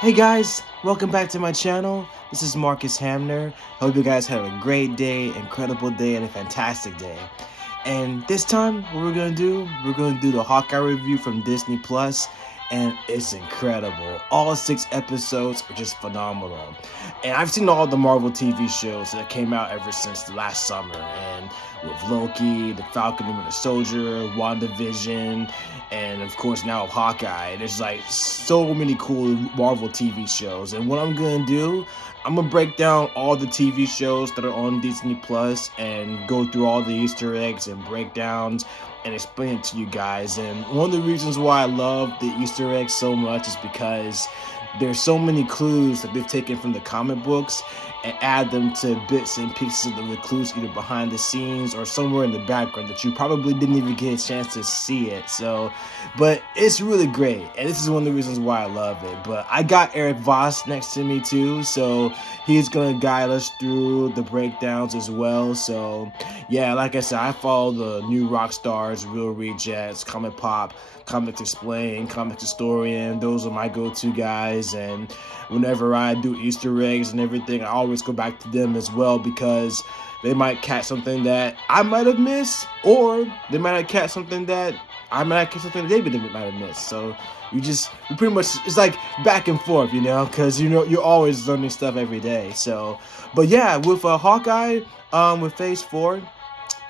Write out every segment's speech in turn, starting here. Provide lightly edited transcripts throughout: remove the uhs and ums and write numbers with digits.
Hey guys, welcome back to my channel. This is Marcus Hamner. Hope you guys had a great day, incredible day, and a fantastic day. And this time, what we're gonna do the Hawkeye review from Disney Plus, and it's incredible. All 6 episodes are just phenomenal. And I've seen all the Marvel TV shows that came out ever since the last summer, and with Loki, the Falcon and Winter Soldier, WandaVision, and of course now with Hawkeye. There's like so many cool Marvel TV shows, and what I'm gonna do, I'm gonna break down all the TV shows that are on Disney Plus and go through all the Easter eggs and breakdowns and explain it to you guys. And one of the reasons why I love the Easter eggs so much is because there's so many clues that they've taken from the comic books and add them to bits and pieces of the clues either behind the scenes or somewhere in the background that you probably didn't even get a chance to see it. So, but it's really great, and this is one of the reasons why I love it. But I got Eric Voss next to me too, so he's gonna guide us through the breakdowns as well. So yeah, like I said, I follow the New Rock Stars, Real Rejects, Comic Pop, Comics Explain, Comics Historian. Those are my go-to guys, and whenever I do Easter eggs and everything, I always go back to them as well, because they might catch something that I might have missed, or they might not catch something that I might catch something that they might have missed. So you pretty much, it's like back and forth, because you're always learning stuff every day. So, but yeah, with Hawkeye, with Phase 4,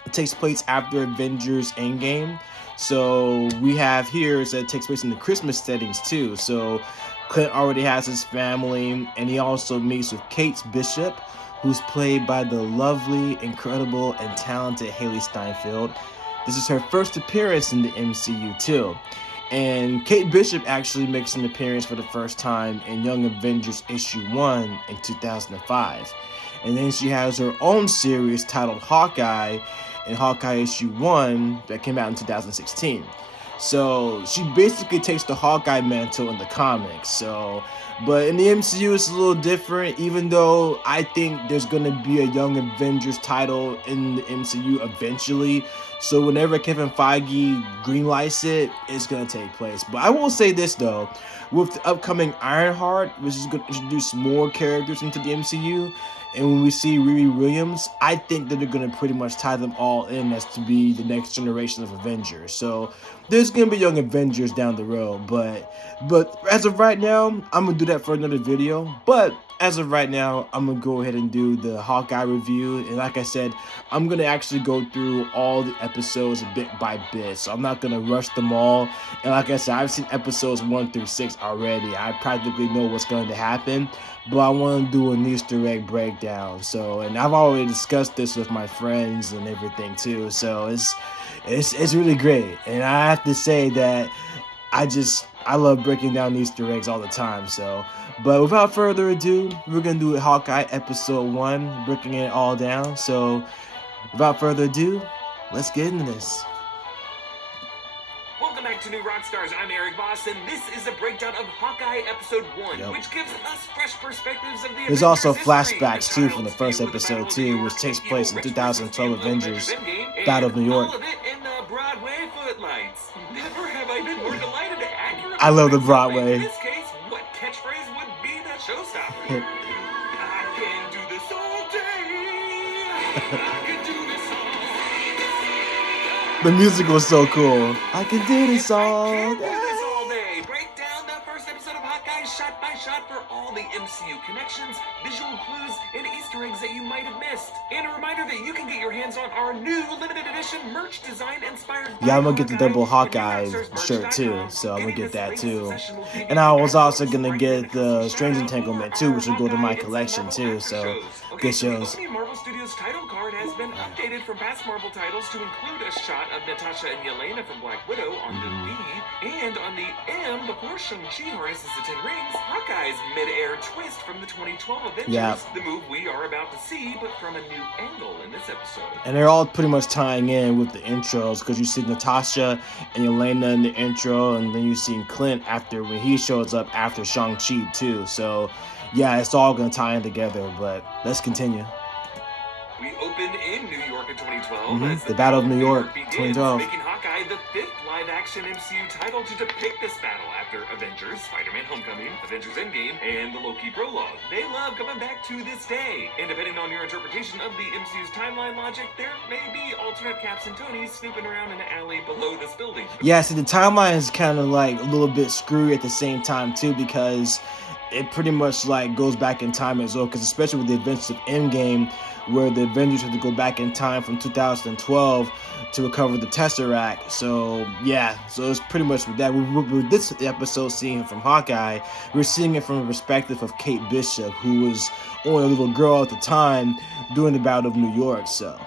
it takes place after Avengers Endgame. So we have here is that it takes place in the Christmas settings too. So Clint already has his family, and he also meets with Kate Bishop, who's played by the lovely, incredible, and talented Hailee Steinfield. This is her first appearance in the MCU too. And Kate Bishop actually makes an appearance for the first time in Young Avengers issue 1 in 2005. And then she has her own series titled Hawkeye, in Hawkeye issue 1 that came out in 2016. So she basically takes the Hawkeye mantle in the comics. So, but in the MCU it's a little different, even though I think there's gonna be a Young Avengers title in the MCU eventually. So whenever Kevin Feige greenlights it, it's gonna take place. But I will say this though, with the upcoming Ironheart, which is gonna introduce more characters into the MCU, and when we see Riri Williams, I think that they're going to pretty much tie them all in as to be the next generation of Avengers. So there's going to be Young Avengers down the road. But as of right now, I'm going to do that for another video. But as of right now, I'm going to go ahead and do the Hawkeye review. And like I said, I'm going to actually go through all the episodes bit by bit. So I'm not going to rush them all. And like I said, I've seen episodes 1 through 6 already. I practically know what's going to happen. But I want to do an Easter egg breakdown. So, and I've already discussed this with my friends and everything too. So it's really great. And I have to say that I love breaking down Easter eggs all the time. So, but without further ado, we're gonna do Hawkeye episode 1, breaking it all down. So, without further ado, let's get into this. Welcome back to New Rockstars. I'm Eric Voss, and this is a breakdown of Hawkeye Episode 1, which gives us fresh perspectives of the There's also flashbacks too from the first episode too, which takes place in 2012 Avengers Battle of New York. All of it in the Broadway footlights. Never have I been more delighted to accurately I love the Broadway. In this case, what catchphrase would be the showstopper? I can do this all day. I can do this all day. The music was so cool. I can do this all day. Break down the first episode of Hawkeye shot by shot for all the MCU connections, visual clues, and Easter eggs that you might have missed. And a reminder that you can get your hands on our new limited edition merch design inspired by Yeah, I'm gonna get the double Hawkeye shirt too, so I'm gonna get that too. And I was also gonna get the Strange Entanglement too, which will go to my collection too, so good shows. The Marvel Studios title card has been updated from past Marvel titles to include a shot of Natasha and Yelena from Black Widow on the V, and on the M, before Shang-Chi harnesses the 10 rings, Hawkeye's mid-air twist from the 2012 Avengers, the move we are about to see, but from a new angle in this episode. And they're all pretty much tying in with the intros, because you see Natasha and Yelena in the intro, and then you see Clint after when he shows up after Shang-Chi too. So yeah, it's all gonna tie in together, but let's continue. We opened in New York in 2012. The Battle of New York, 2012. Making Hawkeye the 5th live-action live-action MCU title to depict this battle after Avengers, Spider-Man Homecoming, Avengers Endgame, and the Loki prologue. They love coming back to this day. And depending on your interpretation of the MCU's timeline logic, there may be alternate Caps and Tonys snooping around in the alley below this building. Yeah, see, the timeline is kind of like a little bit screwy at the same time too, because it pretty much like goes back in time as well, because especially with the Avengers of Endgame, where the Avengers had to go back in time from 2012 to recover the Tesseract. So yeah, so it's pretty much with that. With this episode, seeing it from Hawkeye, we're seeing it from the perspective of Kate Bishop, who was only a little girl at the time during the Battle of New York. So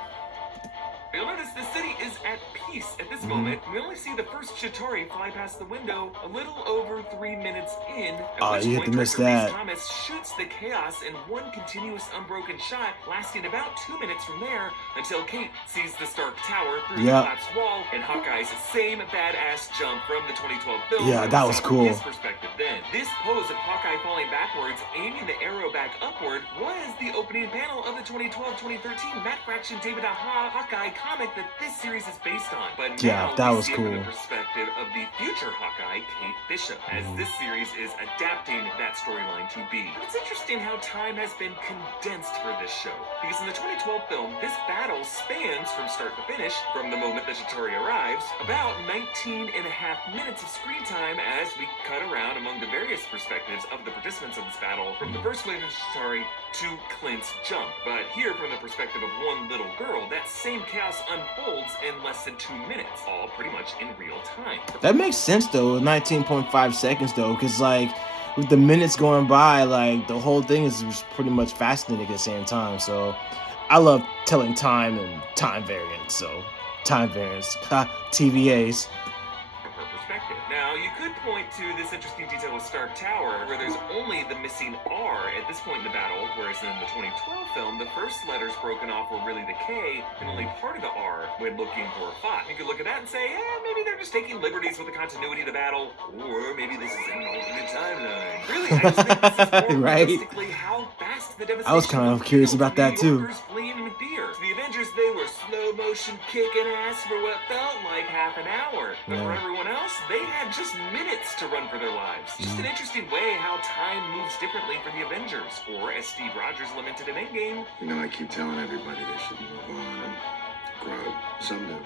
you'll notice the city is at peace at this moment. We only see the first Chitauri fly past the window a little over 3 minutes in. Oh, you had to miss that. Thomas shoots the chaos in one continuous unbroken shot, lasting about 2 minutes from there until Kate sees the Stark Tower through the collapsed wall and Hawkeye's same badass jump from the 2012 film. Yeah, that was cool. His perspective then. This pose of Hawkeye falling backwards, aiming the arrow back upward, was the opening panel of the 2012-2013 Matt Fraction David Aha Hawkeye comic that this series is based on. But yeah, now that we was see cool. it from the perspective of the future Hawkeye, Kate Bishop, as this series is adapting that storyline to be. But it's interesting how time has been condensed for this show, because in the 2012 film, this battle spans from start to finish, from the moment that Chitauri arrives, about 19 and a half minutes of screen time as we cut around among the various perspectives of the participants of this battle, from the first wave of Chitauri to Clint's jump. But here, from the perspective of one little girl, that same chaos unfolds in less than 2 minutes, all pretty much in real time. That makes sense though, 19.5 seconds though, because like with the minutes going by, like the whole thing is just pretty much fascinating at the same time. So I love telling time and time variance. So time variance, TVAs. Now, you could point to this interesting detail with Stark Tower, where there's only the missing R at this point in the battle, whereas in the 2012 film, the first letters broken off were really the K, and only part of the R when looking for a fought. You could look at that and say, maybe they're just taking liberties with the continuity of the battle, or maybe this is an alternate timeline. Really, I just think this is more realistically how fast the devastation I was kind of curious about that too. Fleeing in fear. The Avengers, they were slow motion kicking ass for what felt like half an hour, but for everyone else, they had just minutes to run for their lives. Just an interesting way how time moves differently for the Avengers, or as Steve Rogers lamented in Endgame, you know, I keep telling everybody they should move on and grow. Some do,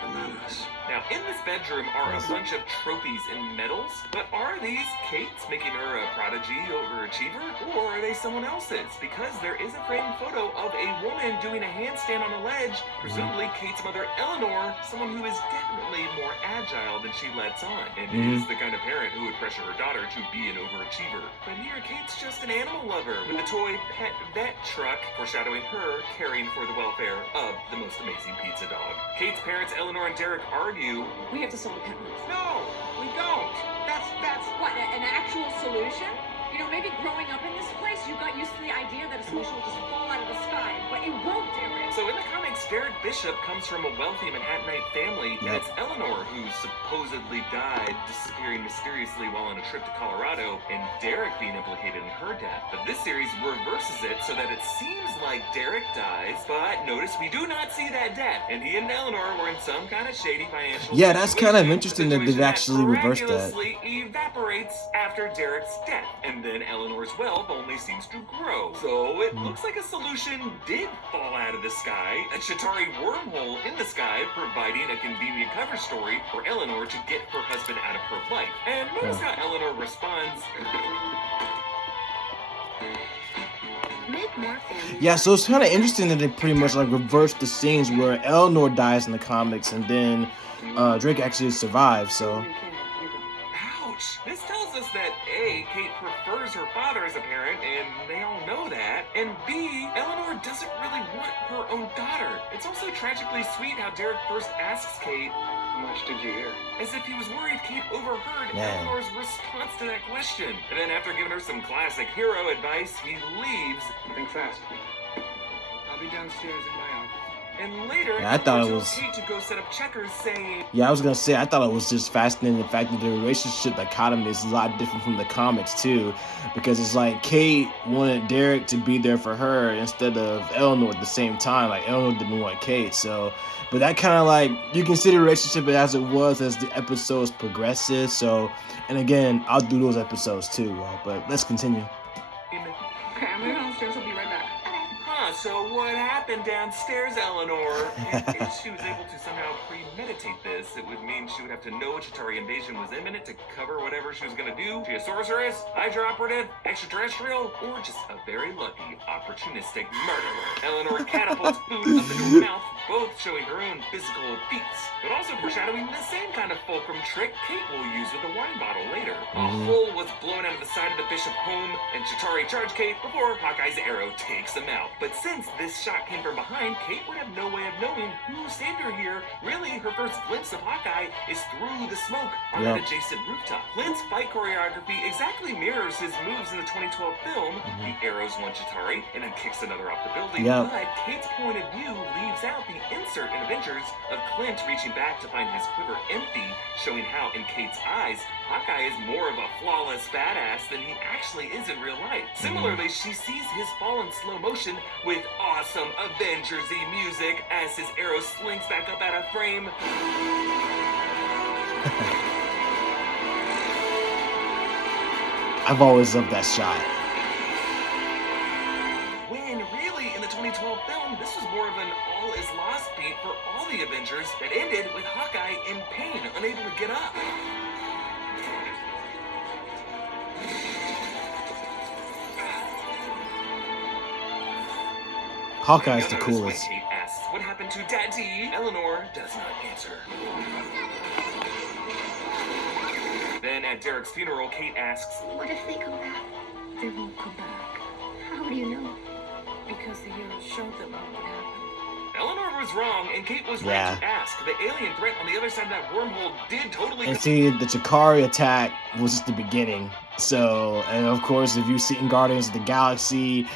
but not us. Now, in this bedroom are a bunch of trophies and medals, but are these Kate's, making her a prodigy overachiever, or are they someone else's? Because there is a framed photo of a woman doing a handstand on a ledge, presumably Kate's mother Eleanor, someone who is definitely more agile than she lets on, and is the kind of parent who would pressure her daughter to be an overachiever. But here, Kate's just an animal lover with a toy pet vet truck, foreshadowing her caring for the welfare of the most amazing pizza dog. Kate's parents, Eleanor and Derek, argue. We have to solve the penalty. No, we don't. That's what, an actual solution? You know, maybe growing up in this place, you got used to the idea that a solution will just fall out of the sky, but it won't, Derek. So in the comics, Derek Bishop comes from a wealthy Manhattanite family, and it's Eleanor who supposedly died, disappearing mysteriously while on a trip to Colorado, and Derek being implicated in her death. But this series reverses it so that it seems like Derek dies, but notice we do not see that death, and he and Eleanor were in some kind of shady financial Yeah, that's kind of situation, interesting that they've actually reversed that. miraculously evaporates after Derek's death, and then Eleanor's wealth only seems to grow. So it looks like a solution did fall out of the sky, a Chitauri wormhole in the sky, providing a convenient cover story for Eleanor to get her husband out of her life. And notice how Eleanor responds. Make more family. Yeah, so it's kind of interesting that they pretty much like reversed the scenes where Eleanor dies in the comics and then Drake actually survives. So Ouch! This tells us that A, Kate prefers her father as a parent, and they all know that, and B, Eleanor doesn't really want her own daughter. It's also tragically sweet how Derek first asks Kate, How much did you hear? as if he was worried Kate overheard Man. Eleanor's response to that question. And then after giving her some classic hero advice, he leaves. Think fast. I'll be downstairs in my office. And later, Yeah, I thought it tells was- Kate to go set up checkers, saying, Yeah, I was gonna say, I thought it was just fascinating the fact that the relationship dichotomy is a lot different from the comics too, because it's like Kate wanted Derek to be there for her instead of Eleanor at the same time. Like Eleanor didn't want Kate, so. But that kind of like, you can see the relationship as it was as the episodes progresses. So, and again, I'll do those episodes too. But let's continue. Okay, I'm going downstairs. I'll be right back. So what happened downstairs, Eleanor? If she was able to somehow premeditate this, it would mean she would have to know a Chitauri invasion was imminent to cover whatever she was going to do. She a sorceress, Hydra operative, extraterrestrial, or just a very lucky, opportunistic murderer. Eleanor catapults food up into her mouth, both showing her own physical feats, but also foreshadowing the same kind of fulcrum trick Kate will use with the wine bottle later. A hole was blown out of the side of the bishop home, and Chitauri charge Kate before Hawkeye's arrow takes him out. But since this shot came from behind, Kate would have no way of knowing who saved her here. Really, her first glimpse of Hawkeye is through the smoke on that adjacent rooftop. Clint's fight choreography exactly mirrors his moves in the 2012 film. He arrows one Chitauri and then kicks another off the building. But Kate's point of view leaves out the insert in Avengers of Clint reaching back to find his quiver empty, showing how, in Kate's eyes, Hawkeye is more of a flawless badass than he actually is in real life. Similarly, she sees his fall in slow motion with awesome Avengers-y music as his arrow slinks back up out of frame. I've always loved that shot. When really, in the 2012 film, this was more of an all is lost beat for all the Avengers that ended with Hawkeye in pain, unable to get up. Hawkeye's the coolest. Kate asks, "What happened to Daddy?" Eleanor does not answer. Then at Derek's funeral, Kate asks, What if they come back? They won't come back. How do you know? Because the heroes showed them what would happen. Eleanor was wrong, and Kate was right to ask. The alien threat on the other side of that wormhole did totally... And see, the Chitauri attack was just the beginning. So, and of course, if you've seen Guardians of the Galaxy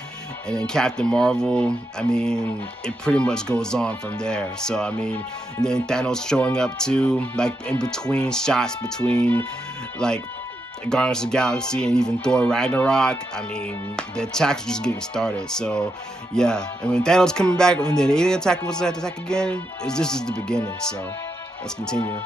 and then Captain Marvel, I mean, it pretty much goes on from there. So, I mean, and then Thanos showing up too, like in between shots between, like, Guardians of the Galaxy and even Thor Ragnarok. I mean, the attacks are just getting started. So, yeah. And when Thanos coming back, and then the alien attack was that attack again, this is the beginning. So, let's continue.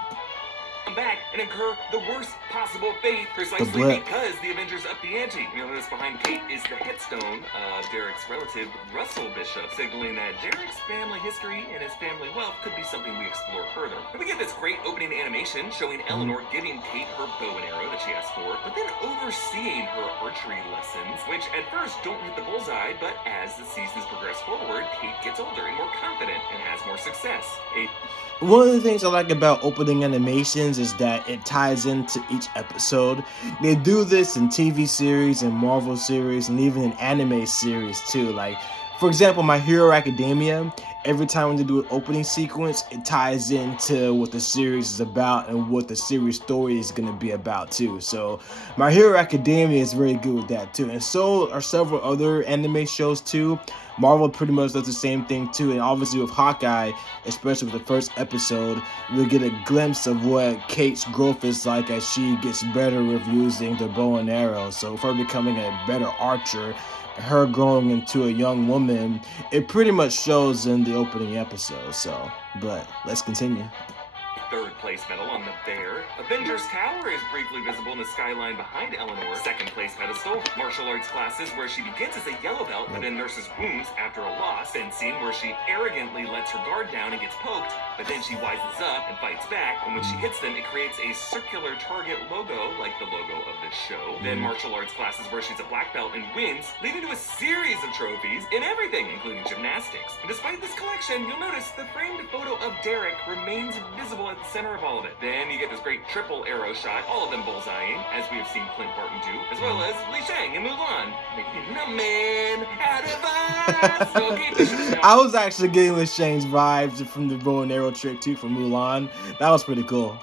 Back and incur the worst possible fate precisely because the Avengers up the ante. You'll notice behind Kate is the headstone of Derek's relative, Russell Bishop, signaling that Derek's family history and his family wealth could be something we explore further. And we get this great opening animation showing Eleanor giving Kate her bow and arrow that she asked for, but then overseeing her archery lessons, which at first don't hit the bullseye, but as the seasons progress forward, Kate gets older and more confident and has more success. One of the things I like about opening animations is that it ties into each episode. They do this in TV series and Marvel series and even in anime series too. Like, for example, My Hero Academia, every time when they do an opening sequence, it ties into what the series is about and what the series story is going to be about too. So My Hero Academia is very good with that too. And so are several other anime shows too. Marvel pretty much does the same thing too, and obviously with Hawkeye, especially with the first episode, we get a glimpse of what Kate's growth is like as she gets better with using the bow and arrow. So with her becoming a better archer, her growing into a young woman, it pretty much shows in the opening episode. So, but let's continue. Third place medal on the Bear. Avengers Tower is briefly visible in the skyline behind Eleanor. Second place pedestal. Martial arts classes where she begins as a yellow belt but then nurses wounds after a loss. Fencing where she arrogantly lets her guard down and gets poked, but then she wisens up and fights back. And when she hits them, it creates a circular target logo like the logo of the show. Then martial arts classes where she's a black belt and wins, leading to a series of trophies in everything, including gymnastics. And despite this collection, you'll notice the framed photo of Derek remains visible at the center of all of it. Then you get this great triple arrow shot, all of them bullseyeing, as we have seen Clint Barton do, as well as Li Shang and Mulan. Making a man out of us. So keep this I was actually getting Li Shang's vibes from the bow and arrow trick too from Mulan. That was pretty cool.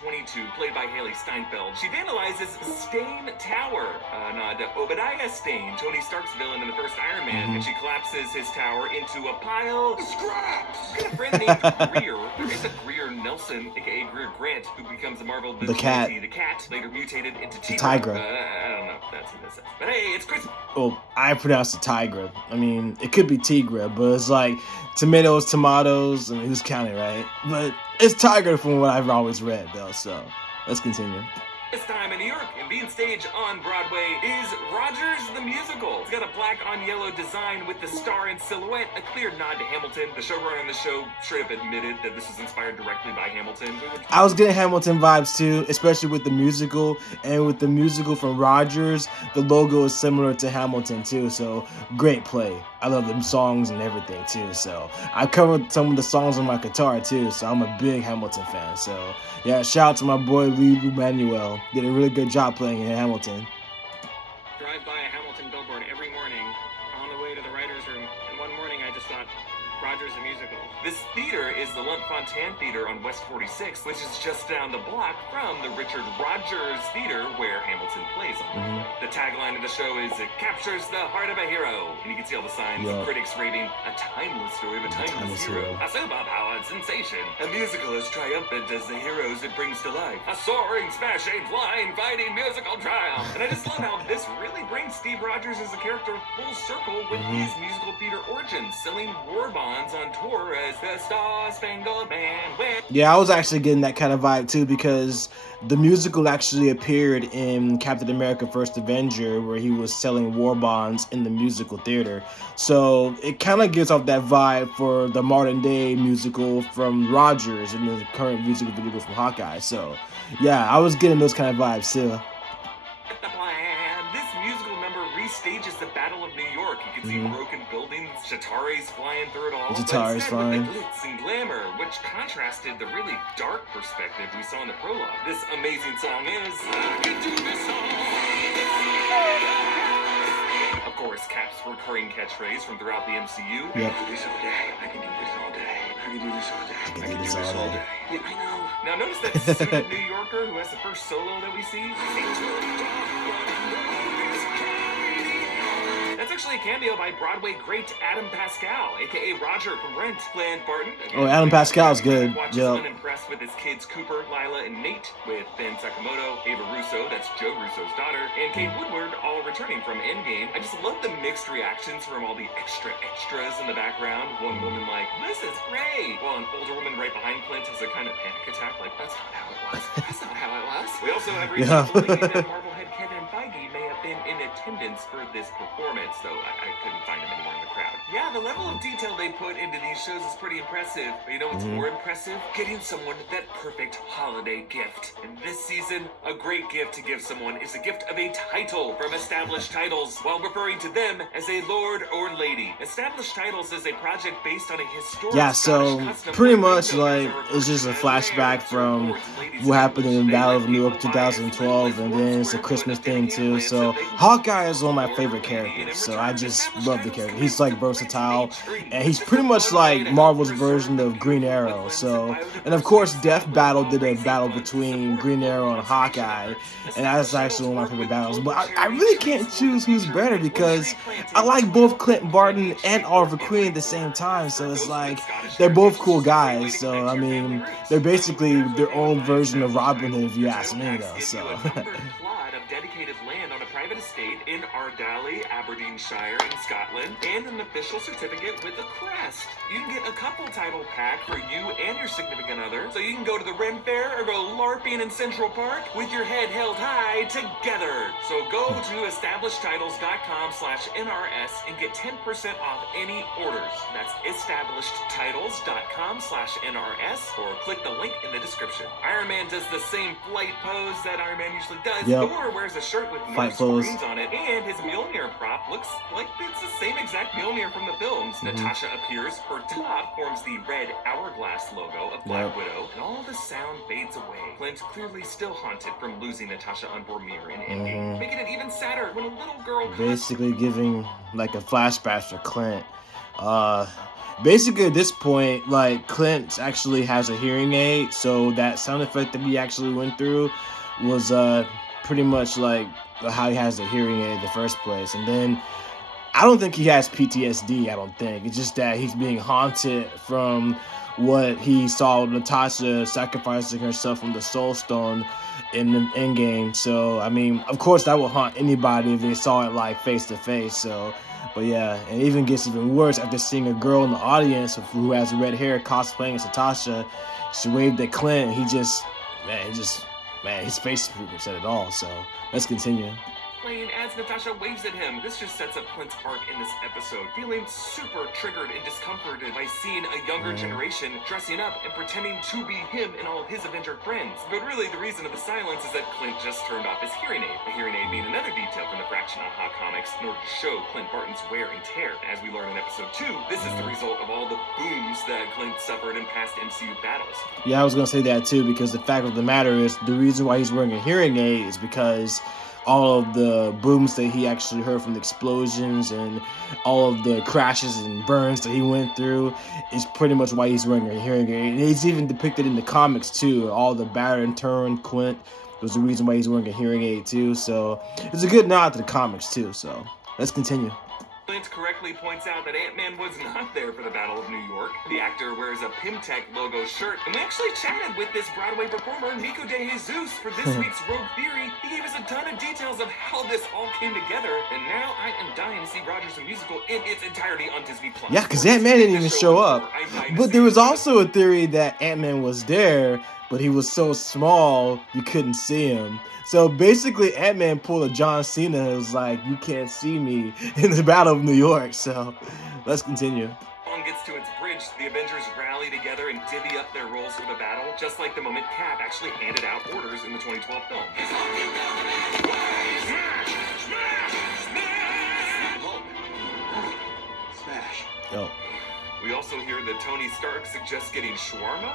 22, played by Hailee Steinfield. She vandalizes Stain Tower, not Obadiah Stane, Tony Stark's villain in the first Iron Man, and she collapses his tower into a pile of scraps. She's got a friend named Greer. There is a Greer Nelson, aka Greer Grant, who becomes a Marvel vigilante. The cat, later mutated into Tigra. I don't know if that's in this sense. But hey, it's Chris. Well, I pronounce it Tigra. I mean, it could be Tigra, but it's like tomatoes, tomatoes, and who's counting, right? But it's Tigra from what I've always read, though, so let's continue. This time in New York, and being staged on Broadway is Rogers the Musical. It's got a black on yellow design with the star in silhouette, a clear nod to Hamilton. The showrunner on the show straight up admitted that this was inspired directly by Hamilton. I was getting Hamilton vibes too, especially with the musical, and with the musical from Rogers, the logo is similar to Hamilton too, so great play. I love them songs and everything too, so I covered some of the songs on my guitar too, so I'm a big Hamilton fan. So yeah, shout out to my boy Lee Manuel. Did a really good job playing in Hamilton. Drive by a Hamilton billboard every morning on the way to the writer's room, and one morning I just thought, Rogers the Musical. This theater is the Lunt-Fontanne Theater on West 46, which is just down the block from the Richard Rogers Theater where Hamilton plays on Broadway. The tagline of the show is, "It captures the heart of a hero." And you can see all the signs of critics rating a timeless story of a timeless hero. A super-powered sensation. A musical as triumphant as the heroes it brings to life. A soaring, smashing, flying, fighting musical triumph. And I just love how this really brings Steve Rogers as a character full circle with his musical theater origins, selling war bonds on tour as the Star-Spangled Man. Yeah, I was actually getting that kind of vibe too, because the musical actually appeared in Captain America First Avenger, where he was selling war bonds in the musical theater. So it kind of gives off that vibe for the modern day musical from Rogers and the current musical video from Hawkeye. So yeah, I was getting those kind of vibes too. Restages the Battle of New York. You can see broken buildings, Chitauri's flying through it all. Chitauri's flying. With the glitz and glamour, which contrasted the really dark perspective we saw in the prologue. This amazing song is I Can Do This All. Of course, Cap's recurring catchphrase from throughout the MCU. I can do this all day. I can do this all day. I can do this all day. I can do this all day. Yeah, I know. Now notice that suited New Yorker who has the first solo that we see. That's actually a cameo by Broadway great Adam Pascal, aka Roger from Rent, playing Barton. Oh, Adam Pascal's good. Watches unimpressed with his kids Cooper, Lila, and Nate, with Ben Sakamoto, Ava Russo, that's Joe Russo's daughter, and Kate Woodward, all returning from Endgame. I just love the mixed reactions from all the extras in the background. One woman like, "This is great," while an older woman right behind Clint has a kind of panic attack, like, "That's not how it was. That's not how it was." We also have reason to believe that Marvel head Kevin Feige may have been in attendance for this performance, though I couldn't find him anywhere in the crowd. Yeah, the level of detail they put into these shows is pretty impressive. But you know what's more impressive? Getting someone that perfect holiday gift. And this season, a great gift to give someone is a gift of a title from Established Titles, while referring to them as a lord or lady. Established Titles is a project based on a historic so pretty much like it's just a flashback from what happened in the Battle of New York 2012, and then it's a Christmas thing too. So Hawkeye is one of my favorite characters, so I just love the character. He's like versatile, and he's pretty much like Marvel's version of Green Arrow. So, and of course Death Battle did a battle between Green Arrow and Hawkeye, and that's actually one of my favorite battles. But I really can't choose who's better, because I like both Clint Barton and Oliver Queen at the same time. So it's like they're both cool guys. So I mean, they're basically their own version of Robin Hood, if you ask me, though. So. Dedicated land on a private estate in Ardally, Aberdeenshire in Scotland, and an official certificate with a crest. You can get a couple title pack for you and your significant other, so you can go to the Ren Fair or go LARPing in Central Park with your head held high together. So go to establishedtitles.com/NRS and get 10% off any orders. That's establishedtitles.com/NRS, or click the link in the description. Iron Man does the same flight pose that Iron Man usually does. Thor wears a shirt with no screens on it, and his Mjolnir prop looks like it's the same exact Mjolnir from the films. Natasha appears, her top forms the red hourglass logo of Black Widow, and all the sound fades away. Clint clearly still haunted from losing Natasha on Vormir in Endgame, making it even sadder when a little girl basically giving like a flashback for Clint. Basically at this point, like, Clint actually has a hearing aid, so that sound effect that he actually went through was pretty much like how he has the hearing aid in the first place. And then I don't think he has PTSD. I don't think it's just that he's being haunted from what he saw Natasha sacrificing herself from the Soul Stone in the Endgame. So I mean, of course, that will haunt anybody if they saw it like face to face. So, but yeah, and it even gets even worse after seeing a girl in the audience who has red hair cosplaying as Natasha. She waved at Clint. His face said it all. So let's continue. As Natasha waves at him. This just sets up Clint's arc in this episode, feeling super triggered and discomforted by seeing a younger generation dressing up and pretending to be him and all of his Avenger friends. But really, the reason of the silence is that Clint just turned off his hearing aid. The hearing aid being another detail from the Fraction on Hot Comics in order to show Clint Barton's wear and tear. As we learn in episode 2, this is the result of all the booms that Clint suffered in past MCU battles. Yeah, I was gonna say that too, because the fact of the matter is the reason why he's wearing a hearing aid is because all of the booms that he actually heard from the explosions and all of the crashes and burns that he went through is pretty much why he's wearing a hearing aid. And it's even depicted in the comics too. All the batter and turn Clint was the reason why he's wearing a hearing aid too. So it's a good nod to the comics too. So let's continue. Clint correctly points out that Ant-Man was not there for the Battle of New York. The actor wears a Pimtech logo shirt, and we actually chatted with this Broadway performer, Nico de Jesus, for this week's Rogue Theory. He gave us a ton of details of how this all came together, and now I am dying to see Rogers the Musical in its entirety on Disney+. Yeah, because Ant-Man didn't even show up. But there was also a theory that Ant-Man was there, but he was so small you couldn't see him. So basically, Ant-Man pulled a John Cena. It was like, you can't see me in the Battle of New York. So let's continue. Song gets to its bridge, the Avengers rally together and divvy up their roles for the battle, just like the moment Cap actually handed out orders in the 2012 film. Smash. Oh. We also hear that Tony Stark suggests getting shawarma.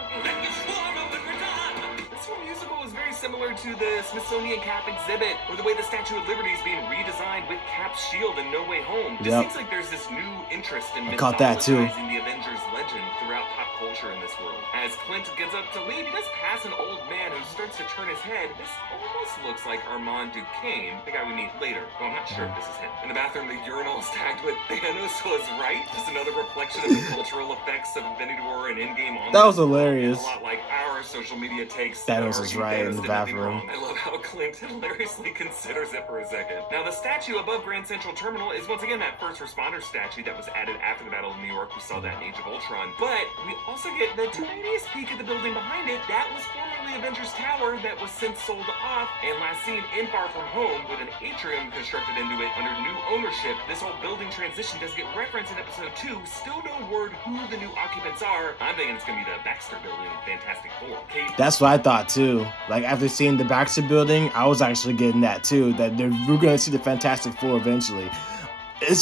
This whole musical is very similar to the Smithsonian Cap exhibit, or the way the Statue of Liberty is being redesigned with Cap's shield in No Way Home. It seems like there's this new interest in mythologizing the Avengers legend throughout pop culture in this world. As Clint gets up to leave, he does pass an old man who starts to turn his head. This almost looks like Armand Duquesne, the guy we meet later, though I'm not sure if this is him. In the bathroom, the urinal is tagged with Thanos was right. Just another reflection of the cultural effects of Infinity War and Endgame on that was hilarious. A lot like our social media takes. Thanos is right in the bathroom. I love how Clint hilariously considers it for a second. Now, the statue above Grand Central Terminal is once again that first responder statue that was added after the Battle of New York. We saw that in Age of Ultron. But we also get the tiniest peek at the building behind it. That was formerly Avengers Tower that was since sold off and last seen in Far From Home with an atrium constructed into it under new ownership. This whole building transition does get referenced in episode 2. Still no word who the new occupants are. I'm thinking it's going to be the Baxter Building in Fantastic Four. That's what I thought too. Like after seeing the Baxter Building, I was actually getting that too. That we're going to see the Fantastic Four eventually.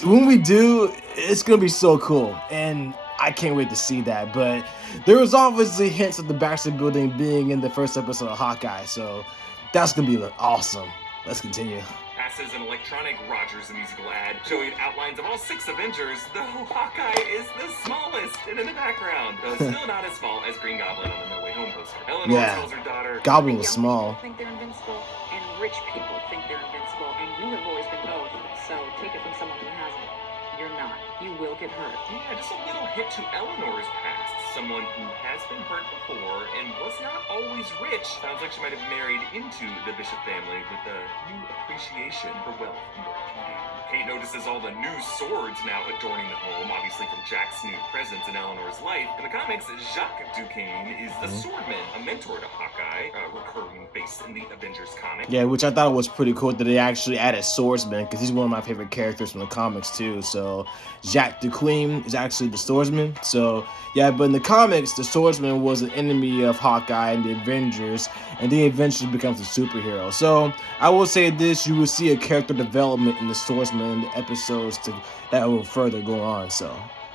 When we do, it's going to be so cool. And I can't wait to see that. But there was obviously hints of the Baxter Building being in the first episode of Hawkeye. So that's going to be awesome. Let's continue. Passes an electronic Rogers the Musical ad showing outlines of all 6 Avengers, though Hawkeye is the smallest and in the background, though still not as small as Green Goblin on the No Way Home poster. Eleanor tells her daughter, Goblin was small. Think they're invincible, and rich people think they're invincible, and you have always been both. So take it from someone who hasn't. You're not. You will get hurt. Yeah, just a little hit to Eleanor's past. Someone who has been hurt before and was not always rich. Sounds like she might have married into the Bishop family with a new appreciation for wealth and what it can do. Kate notices all the new swords now adorning the home, obviously from Jack's new presence in Eleanor's life. In the comics, Jacques Duquesne is the swordman, a mentor to Hawkeye, a recurring face in the Avengers comic. Yeah, which I thought was pretty cool that they actually added swordsman, because he's one of my favorite characters from the comics too. So Jacques Duquesne is actually the swordsman. So yeah, but in the comics, the swordsman was an enemy of Hawkeye and the Avengers, and then eventually becomes a superhero. So I will say this, you will see a character development in the swordsman in the episodes that will further go on. So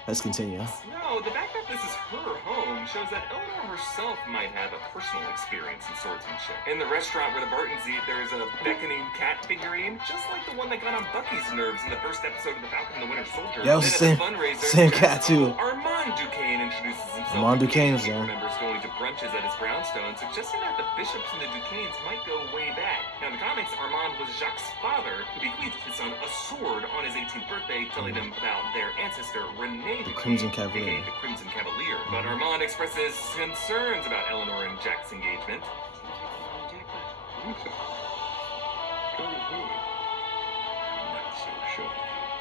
let's continue. No, the fact that this is her home shows that Eleanor herself might have a personal experience in swordsmanship. In the restaurant where the Bartons eat, there's a beckoning cat figurine, just like the one that got on Bucky's nerves in the first episode of The Falcon and the Winter Soldier. Yeah, it was the same cat too. Armand Duquesne introduces himself. Armand Duquesne was there. Remembers going to brunches at his brownstone, suggesting that the Bishops and the Duquesnes might go way back. Now, in the comics, Armand was Jacques' father, who bequeathed his son a sword on his 18th birthday, telling him about their ancestor, Rene The Crimson Cavalier. the Crimson Cavalier. But Armand expresses concerns about Eleanor and Jack's engagement.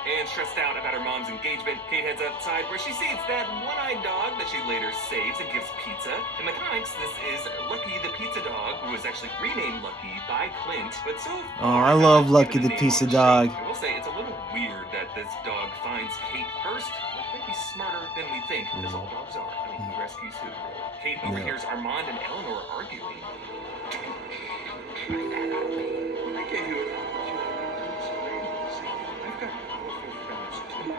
And stressed out about her mom's engagement, Kate heads outside where she sees that one-eyed dog that she later saves and gives pizza. In the comics, this is Lucky the pizza dog, who was actually renamed Lucky by Clint, but so Oh, I love Lucky the pizza dog. I will say it's a little weird that this dog finds Kate first. Like, maybe smarter than we think, as all dogs are. I mean, he rescues who? Kate overhears Armand and Eleanor arguing. I gave you an opportunity to explain this. I've got powerful friends too.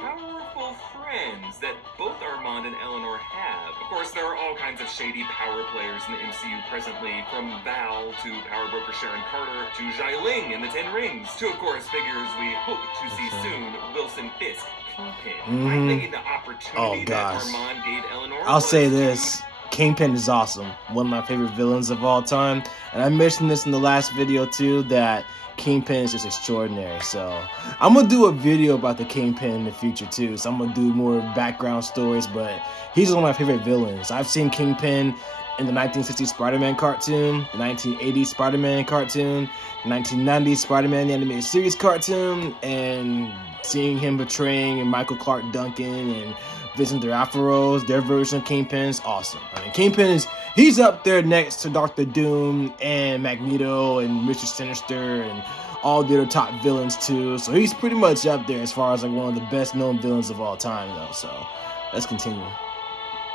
Powerful friends that both Armand and Eleanor have. Of course, there are all kinds of shady power players in the MCU presently, from Val to power broker Sharon Carter to Xialing in the Ten Rings, to, of course, figures we hope to see soon, Wilson Fisk, Kingpin. I think the opportunity that Armand gave Eleanor. I'll say this. Kingpin is awesome. One of my favorite villains of all time. And I mentioned this in the last video too, that Kingpin is just extraordinary. So I'm going to do a video about the Kingpin in the future too. So I'm going to do more background stories, but he's one of my favorite villains. I've seen Kingpin in the 1960s Spider-Man cartoon, the 1980s Spider-Man cartoon, the 1990s Spider-Man the Animated Series cartoon, and seeing him betraying Michael Clark Duncan and Vincent D'Onofrio's, their version of Kingpin is awesome. I mean, Kingpin he's up there next to Dr. Doom and Magneto and Mr. Sinister and all the other top villains too. So he's pretty much up there as far as like one of the best known villains of all time though. So let's continue.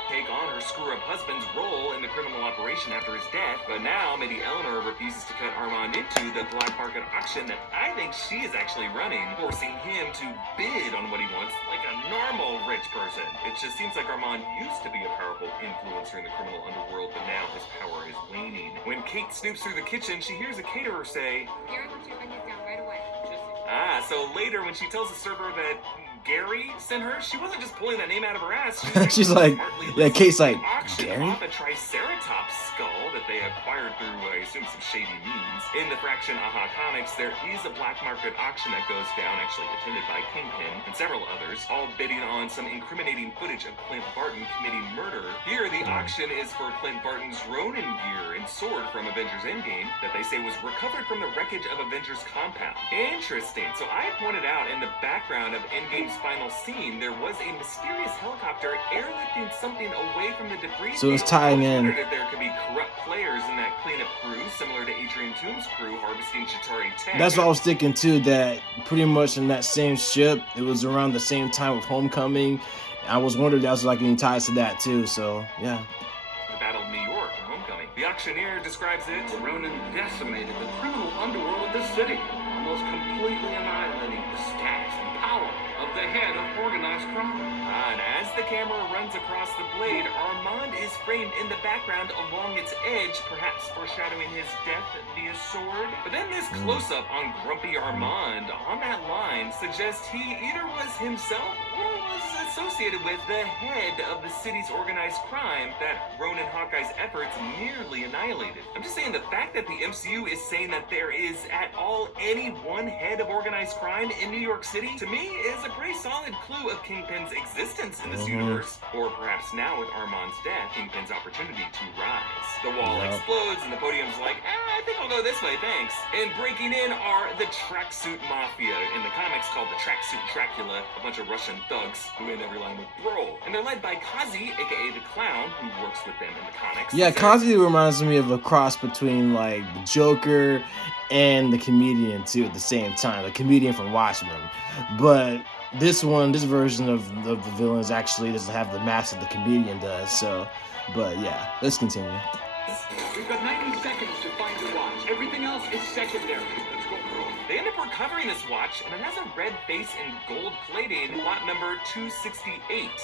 Take on her screw-up husband's role in the criminal operation after his death, but now Lady Eleanor refuses to cut Armand into the black market auction that I think she is actually running, forcing him to bid on what he wants like a normal rich person. It just seems like Armand used to be a powerful influencer in the criminal underworld, but now his power is waning. When Kate snoops through the kitchen, she hears a caterer say, Gary wants your onions down right away. so later when she tells the server that Gary sent her, she wasn't just pulling that name out of her ass. She She's like, yeah, Kate's like, auction Gary? off a Triceratops skull that they acquired through, I assume, some shady means. In the Fraction Aha Comics, there is a black market auction that goes down, actually attended by Kingpin and several others, all bidding on some incriminating footage of Clint Barton committing murder. Here, the auction is for Clint Barton's Ronin gear and sword from Avengers Endgame that they say was recovered from the wreckage of Avengers compound. Interesting. So I pointed out in the background of Endgame's final scene, there was a mysterious helicopter airlifting something away from the debris. So it's tying in. I wondered if there could be corrupt players in that cleanup crew, similar to Adrian Toome's crew harvesting Chitauri tech. That's what I was thinking too, that pretty much in that same ship, it was around the same time of Homecoming. I was wondering if that was like any ties to that too, so yeah. The Battle of New York for Homecoming. The auctioneer describes it. Ronin decimated the criminal underworld of the city, almost completely annihilating the status and power of the head of organized crime. And as the camera runs across the blade, Armand is framed in the background along its edge, perhaps foreshadowing his death via sword. But then this close-up on Grumpy Armand on that line suggests he either was himself or was associated with the head of the city's organized crime that Ronin Hawkeye's efforts nearly annihilated. I'm just saying the fact that the MCU is saying that there is at all any one head of organized crime in New York City, to me is a pretty solid clue of Kingpin's existence in this universe. Or perhaps now with Armand's death, Kingpin's opportunity to rise. The wall explodes and the podium's like, I think I'll go this way, thanks. And breaking in are the Tracksuit Mafia, in the comics called the Tracksuit Dracula, a bunch of Russian thugs who end every line with bro. And they're led by Kazi, aka the Clown, who works with them in the comics. Yeah, Kazi reminds me of a cross between like the Joker and the Comedian too at the same time, the Comedian from Watchmen. But this version of the villains actually doesn't have the mask that the Comedian does. So, but yeah, let's continue. We've got 90 seconds to find the watch. Everything else is secondary. Let's go, bro. They end up recovering this watch, and it has a red face and gold plating, lot number 268.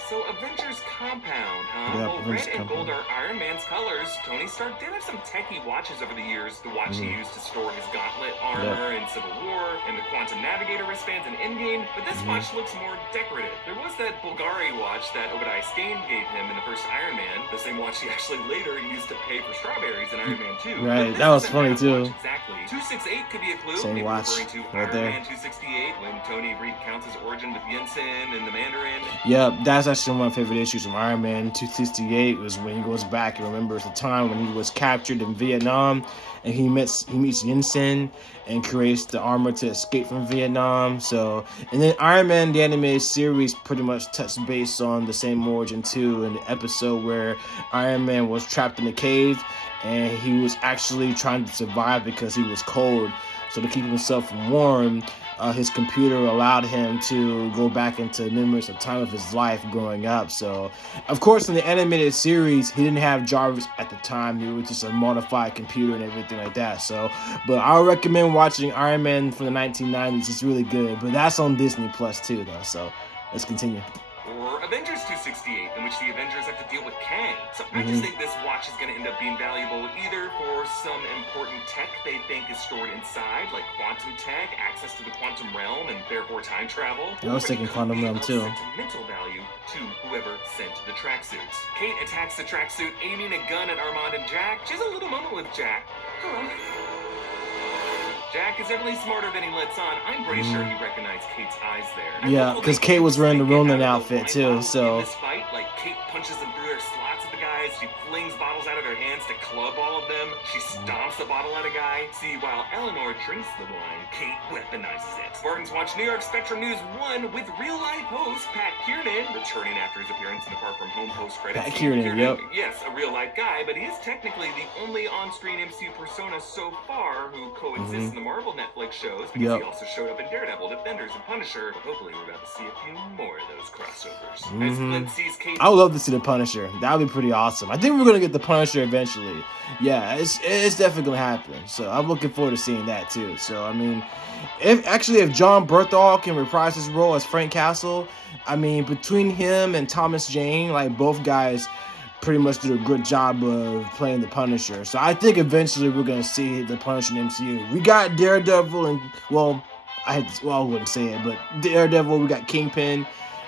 So Avengers Compound, huh? Yeah, Well, Avengers red and Compound. gold are Iron Man's colors. Tony Stark did have some techie watches over the years. The watch he used to store his gauntlet armor in Civil War, and the Quantum Navigator wristbands in Endgame. But this watch looks more decorative. There was that Bulgari watch that Obadiah Stane gave him in the first Iron Man, the same watch he actually later used to pay for strawberries in Iron Man 2. Right, But this that was isn't funny, that too. watch exactly. 268 could be a clue. Same Maybe watch referring to right Iron there. Man 268 when Tony recounts his origin with Yinsen and the Mandarin. Yep, that's actually one of my favorite issues from Iron Man 268 was when he goes back and remembers the time when he was captured in Vietnam and he meets Yinsen and creates the armor to escape from Vietnam. So, and then Iron Man, the animated series, pretty much touched base on the same origin too in the episode where Iron Man was trapped in a cave and he was actually trying to survive because he was cold. So to keep himself warm, his computer allowed him to go back into memories of time of his life growing up. So, of course, in the animated series, he didn't have Jarvis at the time. He was just a modified computer and everything like that. So, but I would recommend watching Iron Man from the 1990s. It's really good. But that's on Disney Plus too, though. So, let's continue. Or Avengers 268, in which the Avengers have to deal with Kang. So I just think this watch is going to end up being valuable either for some important tech they think is stored inside, like quantum tech, access to the quantum realm, and therefore time travel. I was thinking quantum realm too. Sentimental value to whoever sent the tracksuits. Kate attacks the tracksuit, aiming a gun at Armand and Jack. She has a little moment with Jack. Jack is definitely smarter than he lets on. I'm pretty sure he recognized Kate's eyes there. Yeah, because Kate was wearing the Ronin outfit too, so. In this fight, like Kate punches them through their slots at the guys. She flings bottles out of their hands to club all of them. She stomps the bottle at a guy. See, while Eleanor drinks the wine, Kate weaponizes it. Spartans watch New York Spectrum News 1 with real-life host Pat Kiernan returning after his appearance in the Far From Home post-credits. Pat Kiernan, yep. Yes, a real-life guy, but he is technically the only on-screen MCU persona so far who coexists in the Marvel Netflix shows, because he also showed up in Daredevil, Defenders, and Punisher. But hopefully we're about to see a few more of those crossovers. As Clint sees Kate... I would love to see the Punisher. That would be pretty awesome. I think we're gonna get the Punisher eventually. Yeah, it's definitely gonna happen. So I'm looking forward to seeing that too. So I mean, if John Berthal can reprise his role as Frank Castle, I mean, between him and Thomas Jane, like both guys pretty much did a good job of playing the Punisher. So I think eventually we're gonna see the Punisher in MCU. We got Daredevil and I wouldn't say it, but Daredevil. We got Kingpin.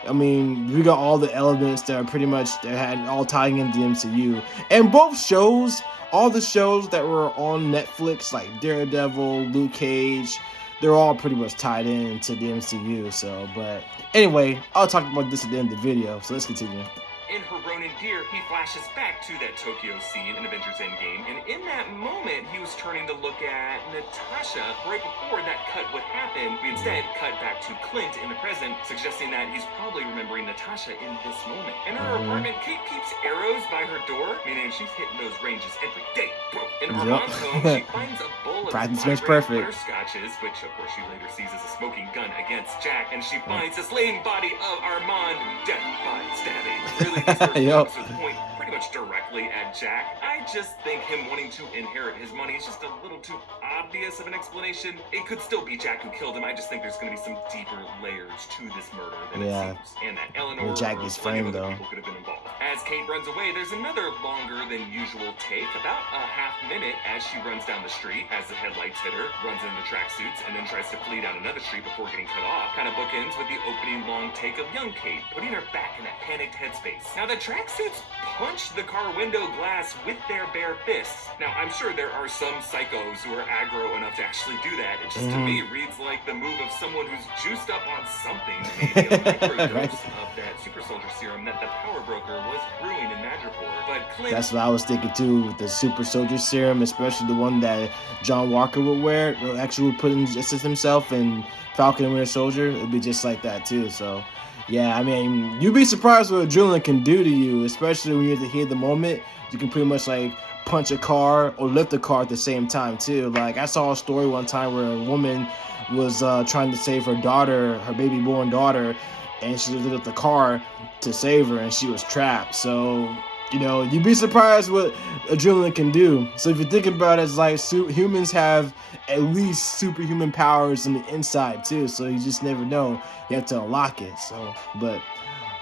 I mean, we got all the elements that are pretty much that had all tying into the MCU. And both shows, all the shows that were on Netflix, like Daredevil, Luke Cage, they're all pretty much tied into the MCU. So, but anyway, I'll talk about this at the end of the video. So let's continue. In her Ronin gear, he flashes back to that Tokyo scene in Avengers Endgame, and in that moment, he was turning to look at Natasha. Right before that cut would happen, we instead cut back to Clint in the present, suggesting that he's probably remembering Natasha in this moment. In her apartment, Kate keeps arrows by her door, meaning she's hitting those ranges every day, bro. In her mom's home, she finds a bowl of Practice makes perfect. butterscotches, which of course she later sees as a smoking gun against Jack, and she finds the slain body of Armand, death by stabbing. Really, these are point pretty much directly at Jack. I just think him wanting to inherit his money is just a little too obvious of an explanation. It could still be Jack who killed him. I just think there's going to be some deeper layers to this murder than it seems. And that Eleanor Jack is framed though. People could have been involved. As Kate runs away, there's another longer than usual take, about a half minute as she runs down the street, as the headlights hit her, runs into the tracksuits, and then tries to flee down another street before getting cut off. Kind of bookends with the opening long take of young Kate, putting her back in that panicked headspace. Now the tracksuits punch the car window glass with their bare fists. Now I'm sure there are some psychos who are aggro enough to actually do that. It just to me reads like the move of someone who's juiced up on something, maybe a microdose of that super soldier serum that the power broker was brewing in Madripoor. But Clint... That's what I was thinking too, with the super soldier serum, especially the one that John Walker would wear, actually would put in just as himself, and Falcon and Winter Soldier, it'd be just like that too. So yeah, I mean, you'd be surprised what adrenaline can do to you, especially when you're at the heat of the moment. You can pretty much like punch a car or lift a car at the same time too. Like I saw a story one time where a woman was trying to save her daughter, her baby born daughter, and she lifted up the car to save her and she was trapped. So You know, you'd be surprised what adrenaline can do. So if you think about it, it's like humans have at least superhuman powers in the inside too. So you just never know. You have to unlock it. So, but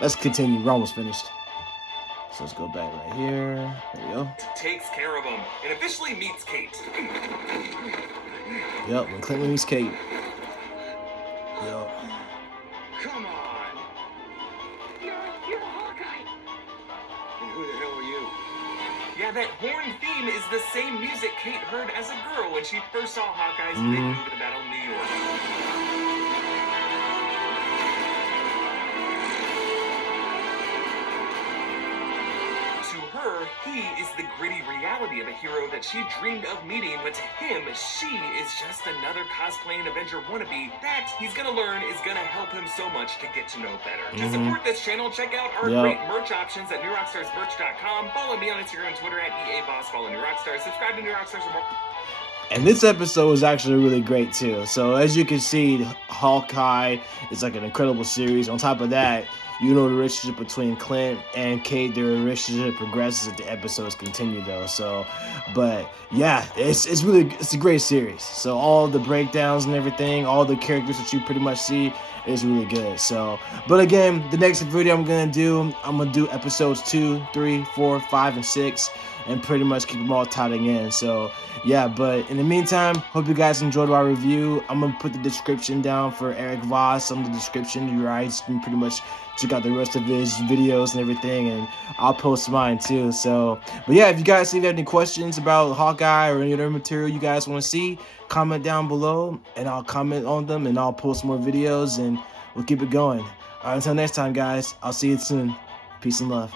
let's continue. We're almost finished. So let's go back right here. There we go. Takes care of him and officially meets Kate. Yep, when Clint meets Kate. Yep. Come on. You're Hawkeye. And who the hell are you? Yeah, that horn theme is the same music Kate heard as a girl when she first saw Hawkeye's big move in the Battle of New York. To her, he is the gritty reality of a hero that she dreamed of meeting, but to him, she is just another cosplaying Avenger wannabe that he's gonna learn is gonna help him so much to get to know better. To support this channel, check out our great merch options at newrockstarsmerch.com. Follow me on Instagram and Twitter at EABoss. Follow New Rockstars. Subscribe to New Rockstars for more. And this episode was actually really great too. So as you can see, Hawkeye is like an incredible series. On top of that, you know the relationship between Clint and Kate, their relationship progresses as the episodes continue though. So, but yeah, it's a great series. So all the breakdowns and everything, all the characters that you pretty much see is really good. So, but again, the next video I'm gonna do episodes 2, 3, 4, 5, and 6, and pretty much keep them all tying in. So yeah, but in the meantime, hope you guys enjoyed our review. I'm gonna put the description down for Eric Voss on the description. You guys can pretty much check out the rest of his videos and everything, and I'll post mine too. So, but yeah, if you guys have any questions about Hawkeye or any other material you guys want to see, comment down below, and I'll comment on them, and I'll post more videos, and we'll keep it going. All right, until next time, guys. I'll see you soon. Peace and love.